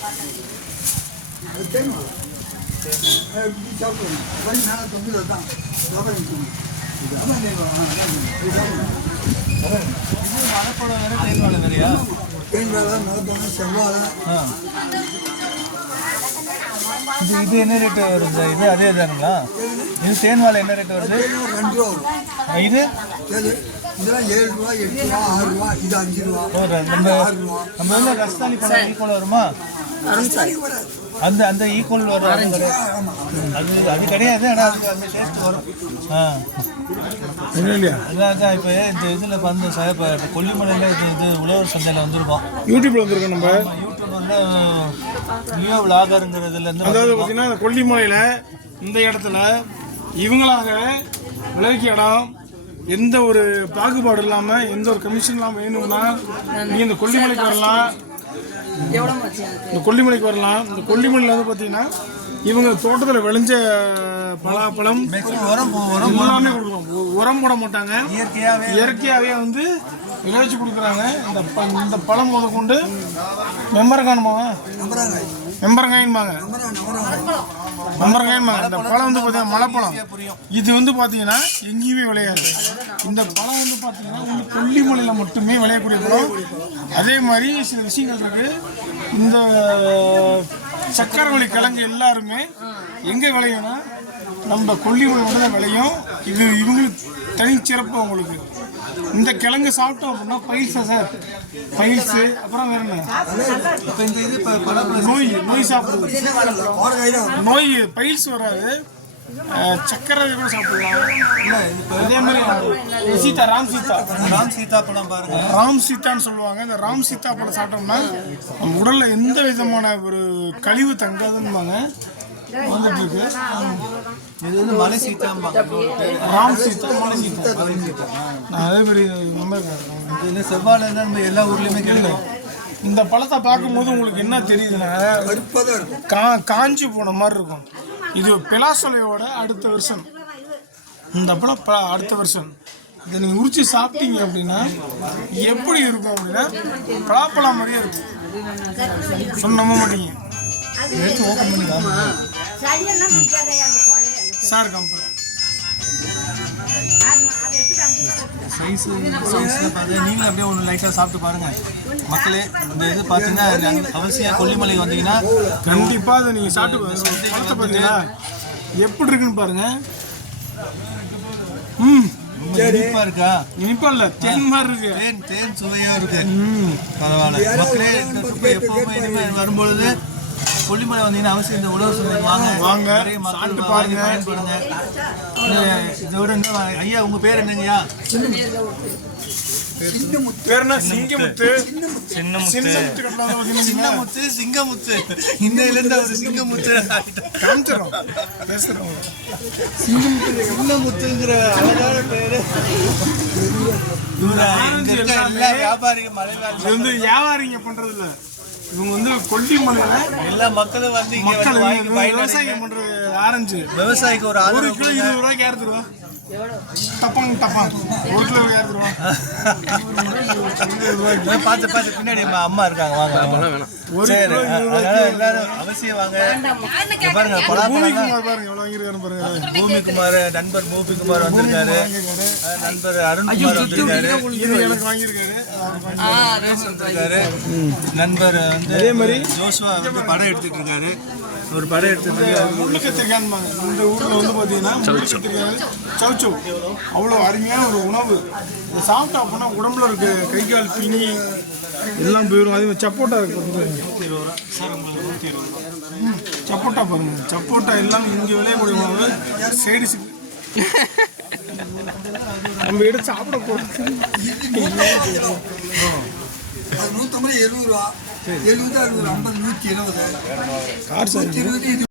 இது என்ன ரேட்டு வருது? இது அதே தானுங்களா? இது தேன் வாழை என்ன ரேட்டு வருது? 2 ரூபா வரும். இது இதெல்லாம் 7 ரூபா 8 ரூபா 6 ரூபா இது 5 ரூபா. நம்ம ஊர்ல ரஸ்தாலி பழம் ஈக்குவல் வருமா? அந்த அந்த ஈக்குவல் வரும். அது கிடையாது. ஆனால் அதுக்கு அந்த டேஸ்ட் வரும். அதான் இப்போ இந்த இதில் வந்து இப்போ கொல்லிமலையில் இது உழவர் சந்தையில் வந்திருக்கோம். யூடியூப்ல வந்திருக்கோம். நம்ம யூடியூப் வந்து நியூ விளாகருங்கிறதுலேருந்து அதாவது பார்த்தீங்கன்னா இந்த கொல்லிமலையில் இந்த இடத்துல இவங்களாக விளைவிக்க இடம் எந்த ஒரு பாகுபாடு இல்லாமல் எந்த ஒரு கமிஷன் இல்லாமல் வேணும்னா நீங்கள் இந்த கொல்லிமலைக்கு வரலாம். இந்த கொல்லிமலைக்கு வரலாம். இந்த கொல்லிமலையில் வந்து பார்த்தீங்கன்னா இவங்க தோட்டத்தில் விளைஞ்ச பலாப்பழம் எல்லாமே கொடுக்குறோம். உரம் போட மாட்டாங்க. இயற்கையாகவே வந்து விளைவிச்சு கொடுக்குறாங்க. இந்த பழம் முத கொண்டு மெம்பரங்காய்மாங்க மெம்பரங்காயின்பாங்க. இந்த பழம் வந்து பார்த்தீங்கன்னா மலைப்பழம். இது வந்து பார்த்தீங்கன்னா எங்கேயுமே விளையாது. இந்த பழம் வந்து பார்த்தீங்கன்னா வந்து கொல்லிமலையில் மட்டுமே விளையக்கூடிய பழம். அதே மாதிரி சில விஷயங்கள் இருக்கு. இந்த சக்கரவள்ளி கிழங்கு எல்லாருமே எங்கே விளையும்னா நம்ம கொல்லிமலை மட்டும் தான் விளையும். இது இவங்களுக்கு தனிச்சிறப்பு. அவங்களுக்கு இந்த கிழங்கு சாப்பிட்டோம் அப்படின்னா பைல்ஸா சார், பைல்ஸு அப்புறம் வேற என்ன நோய் சாப்பிடுறது, நோய் பைல்ஸ் வராது. சக்கரை கூட சாப்பிடலாம். அதே மாதிரி ராம் சீதா பழம் பாருங்க. ராம் சீதான்னு சொல்லுவாங்க. இந்த ராம் சீதா பழம் சாப்பிட்டோம்னா நம்ம உடல்ல எந்த விதமான ஒரு கழிவு தங்காதுன்னுவாங்க. வந்துட்டு இருக்கு. இது வந்து மலை சீதா, ராம் சீதா, மலை சீதா. அதே மாதிரி இது செவ்வாழை நம்ம எல்லா ஊர்லயுமே கிடைக்கும். இந்த பழத்தை பார்க்கும்போது உங்களுக்கு என்ன தெரியுதுன்னா காஞ்சி போன மாதிரி இருக்கும். இது பிலாசோலையோட அடுத்த வருஷம். இந்த பழம் அடுத்த வருஷம். இதை நீங்கள் உரிச்சு சாப்பிட்டீங்க அப்படின்னா எப்படி இருக்கும் அப்படின்னா பலாப்பழம் மாதிரியே இருக்கும். சொன்ன மாட்டீங்க. எடுத்து ஓப்பன் பண்ணி சார் கம்பெனி சைஸ் நீங்களும் அப்படியே ஒன்று லைட்டாக சாப்பிட்டு பாருங்கள் மக்களே. இந்த இது பார்த்தீங்கன்னா அவசியம் கொல்லிமலைக்கு வந்தீங்கன்னா கண்டிப்பாக அதை நீங்கள் சாப்பிட்டு பார்த்தீங்களா எப்படி இருக்குன்னு பாருங்கள். இனிப்பா இருக்கா? இனிப்பா இல்லை, தேன் மாதிரி இருக்கு. தேன் சுவையாக இருக்கு. பரவாயில்ல மக்களே. எப்பவுமே இனிமேல் வரும்பொழுது கொல்லிமலை வந்தீங்கன்னா அவசியம் இந்த உழவு சந்தை வாங்க சாப்பிட்டு பாருங்க. இதோட ஐயா உங்க பேர் என்னங்கய்யா? சிங்கமுத்து. சிங்கமுத்து இன்னையில இருந்து அவர் சிங்கமுத்து காமிச்சிடும். சிங்கமுத்துங்கிற அழகான பேரு. எல்லா வியாபாரிகள் மலைவாழ் வந்து வியாபாரிங்க பண்றது இல்ல. இவங்க வந்து கொல்லிமலையில எல்லா மக்களும் வந்து விவசாயம் பண்றது. ஆரஞ்சு விவசாயிக்கு ஒரு 1 கிலோ 20 ரூபாய்க்கு 2 ரூபா. டப்பாங்க 1 கிலோ 2 ரூபா. பார்த்து பின்னாடி அம்மா இருக்காங்க. வாங்க. எல்லாரும் அவசியம் வாங்க. பாருங்க பூமிக்குமார் பாருங்க எவ்வளவு வாங்கியிருக்காரு பாருங்க. பூமிக்குமார் நண்பர் பூமிக்குமார் வந்திருக்காரு. நண்பர் அருண்குமார் வந்திருக்காரு. எனக்கு வாங்கியிருக்காரு. நண்பர் வந்து அதே மாதிரி ஜோஸ்வா வந்து படம் எடுத்துட்டு இருக்காரு. ஒரு படம் எடுத்துட்டு முள்ளுக்கத்திரிக்காய். இந்த ஊர்ல வந்து பாத்தீங்கன்னா முள்ளுக்கத்திரிக்காய் சவுச்சோ அவ்வளோ அருமையான ஒரு உணவு. இதை சாப்பிட்டா அப்படின்னா உடம்புல இருக்கு கை கால் பிணி எல்லாம் போயிடும். அதே மாதிரி சப்போட்டா இருக்கு. சப்போட்டா பாருங்க. சப்போட்டா எல்லாம் இங்கே விளையக்கூடிய உணவு. சைடிஸ் நம்ம எடுத்து சாப்பிட போகிறது. 150 70 ரூபா 70 60 50 120 கார் 120.